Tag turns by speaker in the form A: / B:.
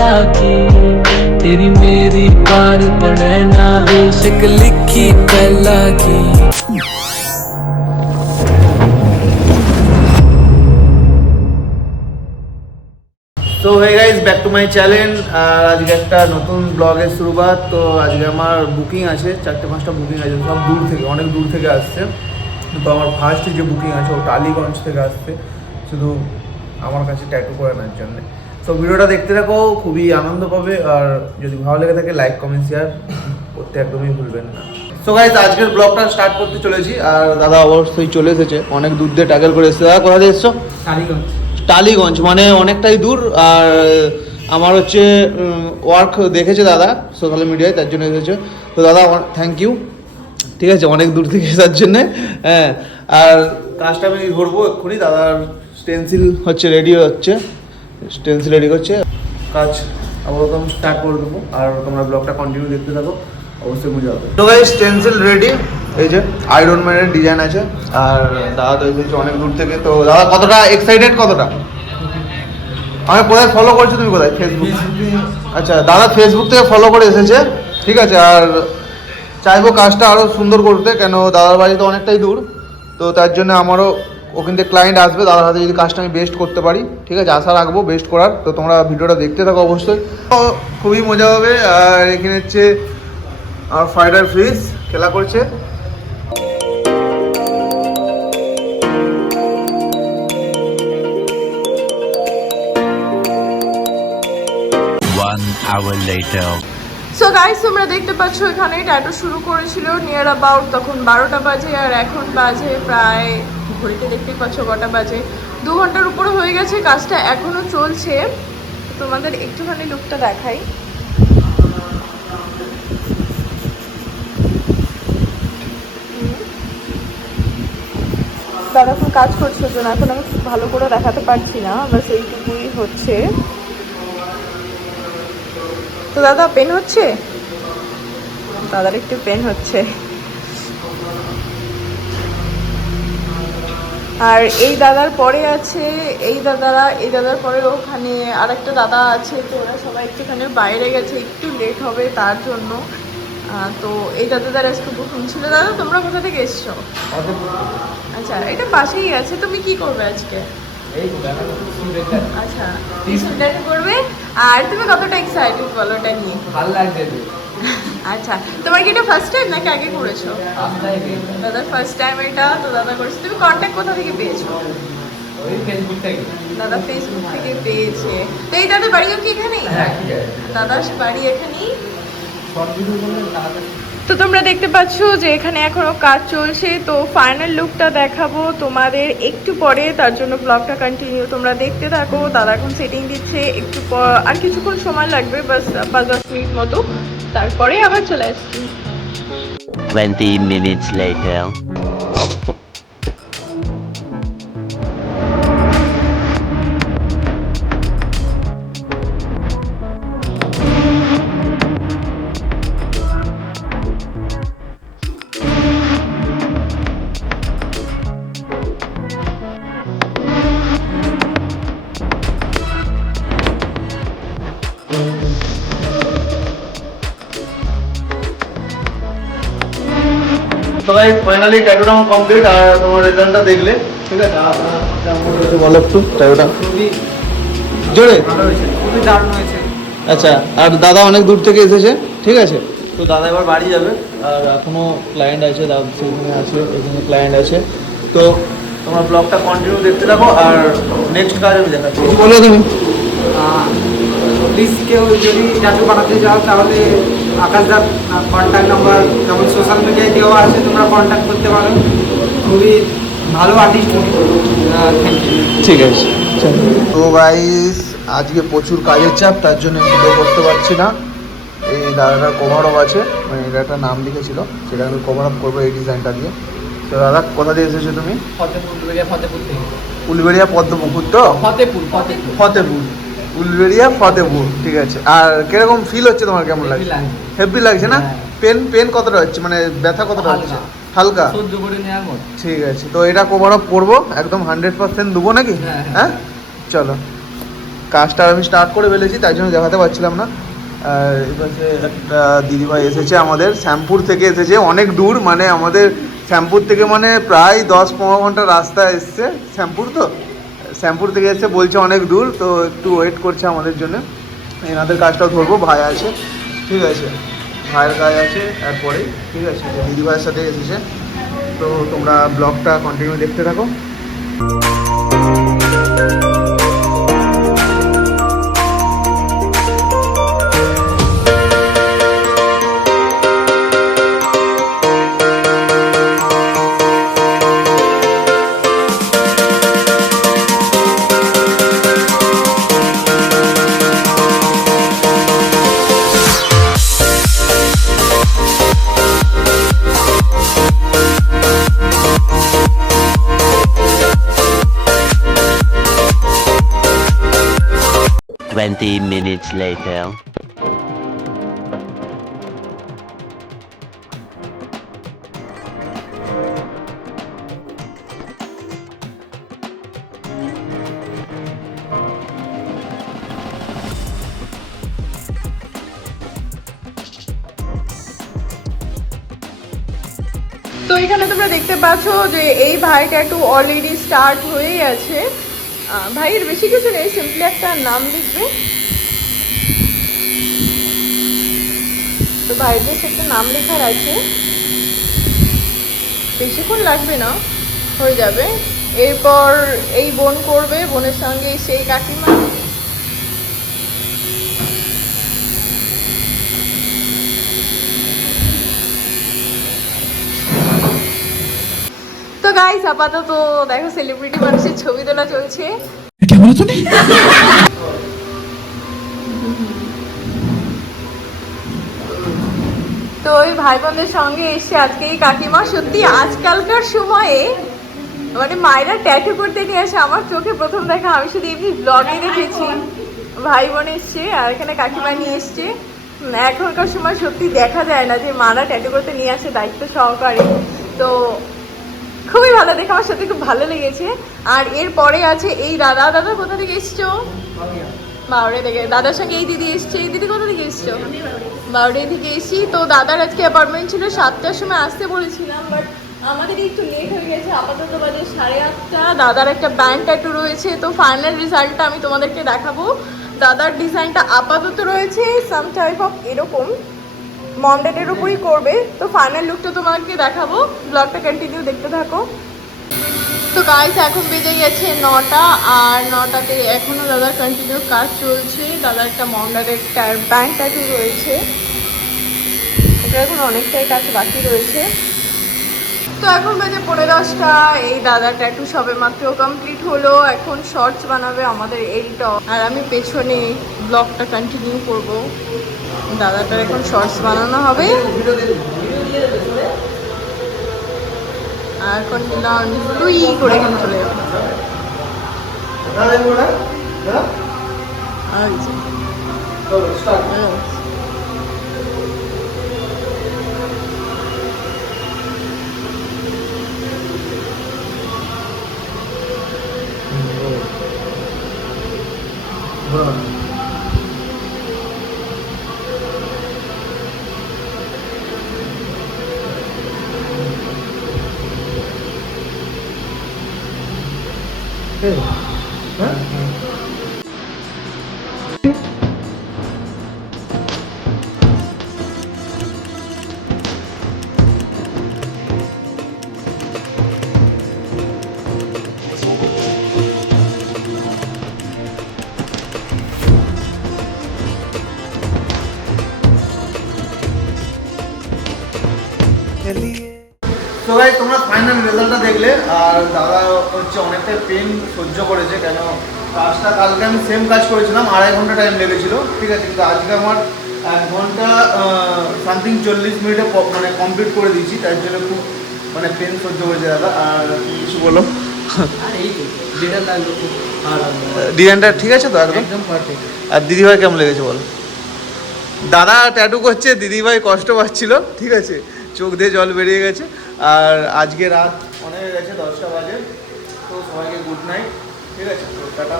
A: पहला की तेरी मेरी पार पड़े ना बेशक लिखी पहला की
B: so hey guys back to my channel আর আজকে একটা নতুন ব্লগের শুরুবাত তো আজকে আমার বুকিং আছে চারটে পাঁচটা বুকিং আছে সব দূর থেকে অনেক দূর থেকে আসছে তো আমার ফার্স্ট যে বুকিং আছে ও টালিগঞ্জ থেকে আসছে শুধু আমার কাছে ট্যাটু করে নেওয়ার জন্য তো ভিডিওটা দেখতে থাকো খুবই আনন্দ পাবে আর যদি ভালো লেগে থাকে লাইক কমেন্ট শেয়ার করতে একদমই ভুলবেন না। সো গাইজ আজকের ব্লগটা স্টার্ট করতে চলেছি আর দাদা অবশ্যই চলে এসেছে অনেক দূর দিয়ে ট্যাগেল করে এসেছে। দাদা কোথা দিয়ে এসছো?
C: টালিগঞ্জ।
B: টালিগঞ্জ মানে অনেকটাই দূর আর আমার হচ্ছে ওয়ার্ক দেখেছে দাদা সোশ্যাল মিডিয়ায় তার জন্য এসেছে। তো দাদা থ্যাংক ইউ ঠিক আছে অনেক দূর থেকে আসার জন্যে হ্যাঁ আর কাজটা আমি ধরবো এক্ষুনি দাদার স্টেন্সিল হচ্ছে রেডি হচ্ছে। স্টেন্সিল রেডি করছে। কাজ আপাতত আমি স্টার্ট করে দেবো। আর তোমরা ব্লগটা কন্টিনিউ দেখতে থাকো অবশ্যই বুঝে যাবে তো গাইস স্টেন্সিল রেডি এই যে আয়রন ম্যানের ডিজাইন আছে। আর দাদা তো এসেছে অনেক দূর থেকে। তো দাদা কতটা? এক্সাইটেড কতটা? আমি কোথায় ফলো করছ তুমি কোথায়? ফেসবুক আচ্ছা দাদা ফেসবুক থেকে ফলো করে এসেছে। ঠিক আছে আর চাইব কাজটা আরও সুন্দর করতে। কেন দাদার বাড়ি তো অনেকটাই দূর। তো তার জন্য আমারও ওখান থেকে ক্লায়েন্ট আসবে দাদার হাতে যদি কাজটা আমি বেস্ট করতে পারি ঠিক আছে? আশা রাখব বেস্ট করার। তো তোমরা ভিডিওটা দেখতে থাকো অবশ্যই। তো খুবই মজা হবে আর এখানে হচ্ছে আর ফ্রাইড ফাইডার ফ্রিজ খেলা করছে।
D: One hour later.
E: So guys তোমরা দেখতে পাচ্ছ এখানে ট্যাটু শুরু করেছিল নিয়ার অ্যাবাউট তখন বারোটা বাজে আর এখন বাজে প্রায় ঘড়িতে দেখতেই পাচ্ছ কটা বাজে। দু ঘণ্টার উপরে হয়ে গেছে, কাজটা এখনও চলছে। তোমাদের একটুখানি লুকটা দেখাই। দাদা এখন কাজ করছে জন্য এখন আমি খুব ভালো করে দেখাতে পারছি না, বাস এইটুকুই হচ্ছে। তো দাদা, পেন হচ্ছে? দাদার একটু পেন হচ্ছে। আর এই দাদার পরে আছে এই দাদারা এই দাদার পরে ওখানে আরেকটা দাদা আছে তো ওরা সবাই একটুখানি বাইরে গেছে একটু লেট হবে তার জন্য। তো এই দাদাদের আজকে বুকিং ছিল। দাদা তোমরা কোথা থেকে এসছো? আচ্ছা এটা পাশেই আছে তুমি কি করবে আজকে? আচ্ছা করবে। আর তুমি কতটা এক্সাইটেড বলো ওটা নিয়ে?
C: ভালো লাগছে
E: আচ্ছা তোমার কি এটা ফার্স্ট টাইম নাকি আগে করেছ। দাদার ফার্স্ট টাইম এটা তো দাদা করেছে। তুমি কন্ট্যাক্ট কোথা থেকে পেয়েছ?
C: ওই ফেসবুক থেকে।
E: দাদা ফেসবুক থেকে পেয়েছে। তো এই দাদার বাড়িও কি এখানেই
C: হ্যাঁ
E: দাদার বাড়ি এখানেই? তো তোমরা দেখতে পাচ্ছ যে এখানে এখনও কাজ চলছে। তো ফাইনাল লুকটা দেখাবো তোমাদের একটু পরে। তার জন্য ব্লগটা কন্টিনিউ তোমরা দেখতে থাকো। দাদা এখন সেটিং দিচ্ছে। একটু পর আর কিছুক্ষণ সময় লাগবে বাস পাঁচ দশ মিনিট মতো। তারপরে আবার চলে আসছি
D: 20 minutes later.
B: ফাইনালি ট্যাটুটা আমার কমপ্লিট আর তোমার রেজাল্টটা দেখলে ঠিক আছে? বলো একটু ট্যাটুটা জোরে?
C: খুবই দারুণ হয়েছে।
B: আচ্ছা আর দাদা অনেক দূর থেকে এসেছে ঠিক আছে? তো দাদা এবার বাড়ি যাবে আর এখনও ক্লায়েন্ট আছে দাদা সেখানে আছে এখানে ক্লায়েন্ট আছে। তো তোমরা ব্লগটা কন্টিনিউ দেখতে থাকো আর নেক্সট কাজ আমি দেখাচ্ছি। বলো তুমি।
C: প্লিজ কেউ যদি ট্যাটু বানাতে যাও তাহলে আকাশদার কন্ট্যাক্ট নাম্বার যেমন সোশ্যাল মিডিয়ায় দেওয়া আছে তোমরা কন্ট্যাক্ট করতে পারো। খুবই ভালো আর্টিস্ট থ্যাংক ইউ
B: ঠিক আছে। তো গাইস আজকে প্রচুর কাজের চাপ তার জন্য ভিডিও করতে পারছি না। এই দাদাটার কভার আপ আছে মানে এটা একটা নাম লিখেছিল সেটা আমি কভার আপ করব এই ডিজাইনটা দিয়ে। তো দাদা কোথা দিয়ে এসেছ তুমি?
C: ফতেপুর উলবেড়িয়া ফতেপুর থেকে।
B: উলবেড়িয়া পদ্মপুকুর তো?
C: ফতেপুর ফতেপুর।
B: ফতেপুর। উলবেড়িয়া ফতেপুর ঠিক আছে। আর কীরকম ফিল হচ্ছে তোমার কেমন লাগছে। হেভি লাগছে না?
C: হ্যাঁ।
B: পেন পেন কতটা হচ্ছে? মানে ব্যথা কতটা হচ্ছে?
C: হালকা।
B: ঠিক আছে। তো এটা কভার আপ করব। একদম হান্ড্রেড পার্সেন্ট দেবো নাকি?
C: হ্যাঁ,
B: হ্যাঁ।
C: হ্যাঁ।
B: চলো। কাজটা আমি স্টার্ট করে ফেলেছি তাই জন্য দেখাতে পারছিলাম না। আর এপাশে একটা দিদিভাই এসেছে আমাদের শ্যামপুর থেকে এসেছে অনেক দূর। মানে আমাদের শ্যামপুর থেকে মানে প্রায় দশ পনেরো ঘণ্টা রাস্তা এসছে শ্যামপুর তো? শ্যামপুর থেকে এসে বলছে অনেক দূর, তো একটু ওয়েট করছে আমাদের জন্য। এনাদের কাজটাও ধরবো, ভাই আছে, ঠিক আছে। ভাইয়ের কাজ আছে এরপরেই ঠিক আছে, দিদিভাইয়ের সাথে এসেছে। তো তোমরা ব্লগটা কন্টিনিউ দেখতে থাকো।
D: Twenty minutes later.
E: তো এখানে তোমরা দেখতে পাচ্ছ যে এই ভাই ট্যাটু অলরেডি স্টার্ট হয়ে গেছে আহ, ভাইয়ের বেশি কিছু নেই সিম্পলি একটা নাম লিখবে। তো ভাইয়ের বেশ একটা নাম লেখার আছে। বেশিক্ষণ লাগবে না, হয়ে যাবে। এরপর এই বোন করবে, বোনের সঙ্গে সেই কাকিমা। গাইস আপাতত দেখো সেলিব্রিটি মানুষের ছবি তোলা চলছে। তো ওই ভাই বোনদের সঙ্গে এসে আজকে এই কাকিমা সত্যি আজকালকার সময়ে মানে মায়েরা ট্যাটু করতে নিয়ে আসে আমার চোখে প্রথম দেখা আমি শুধু এমনি ব্লগে দেখেছি। ভাই বোন এসছে আর এখানে কাকিমা নিয়ে এসছে। এখনকার সময় সত্যি দেখা যায় না যে মারা ট্যাটু করতে নিয়ে আসে দায়িত্ব সহকারে। তো খুবই ভালো, দেখে আমার সাথে খুব ভালো লেগেছে। আর এরপরে আছে এই দাদা দাদা কোথা থেকে এসছো? বাউরে থেকে। দাদার সঙ্গে এই দিদি এসছে। এই দিদি কোথা থেকে এসছো? বাউরে থেকে এসছি। তো দাদার আজকে অ্যাপার্টমেন্ট ছিল সাতটার সময় আসতে বলেছিলাম বাট আমাদের একটু লেট হয়ে গেছে। আপাতত বাজে সাড়ে আটটা। দাদার একটা ব্যান্ড ট্যাটু রয়েছে। তো ফাইনাল রেজাল্টটা আমি তোমাদেরকে দেখাবো। দাদার ডিজাইনটা আপাতত রয়েছে। সাম টাইপ অফ এরকম। মন্ডেটের উপরই করবে। তো ফাইনাল লুকটা তোমাকে দেখাবো। ব্লগটা কন্টিনিউ দেখতে থাকো। তো গাইস এখন বেজে গেছে নটা, আর নটাতে এখনও দাদার কন্টিনিউ কাজ চলছে। দাদার একটা মম মন্ডারের ব্যাংক ট্যাটু রয়েছে। এটা এখন অনেকটাই কাজ বাকি রয়েছে। তো এখন বাজে পনেরো দশটা। এই দাদা ট্যাটু সবে মাত্র কমপ্লিট হলো। এখন শর্টস বানাবে আমাদের এইটা আর আমি পেছনে ব্লগটা কন্টিনিউ করব। দাদাটার এখন শর্টস বানানো হবে। আর এখন নিলাম টুই করে এখানে চলে যাব।
B: তো ভাই তোমরা ফাইনাল রেজাল্টটা দেখলে আর দাদা হচ্ছে অনেকটা পেন সহ্য করেছে কেন? কাজটা কালকে আমি সেম কাজ করেছিলাম আড়াই ঘণ্টা টাইম লেগেছিল ঠিক আছে? কিন্তু আজকে আমার এক ঘণ্টা সামথিং চল্লিশ মিনিটে মানে কমপ্লিট করে দিয়েছি তার জন্য খুব মানে পেন সহ্য করেছে দাদা আর কিছু বলো? ডিজাইনটা ঠিক আছে তো একদম?
C: একদম
B: আর দিদিভাই কেমন লেগেছে বলো? দাদা ট্যাটু করছে দিদিভাই কষ্ট পাচ্ছিল ঠিক আছে? চোখ দিয়ে জল বেরিয়ে গেছে। আর আজকে রাত অনেক গেছে দশটা বাজে। তো সবাইকে গুড নাইট ঠিক আছে? টাটা।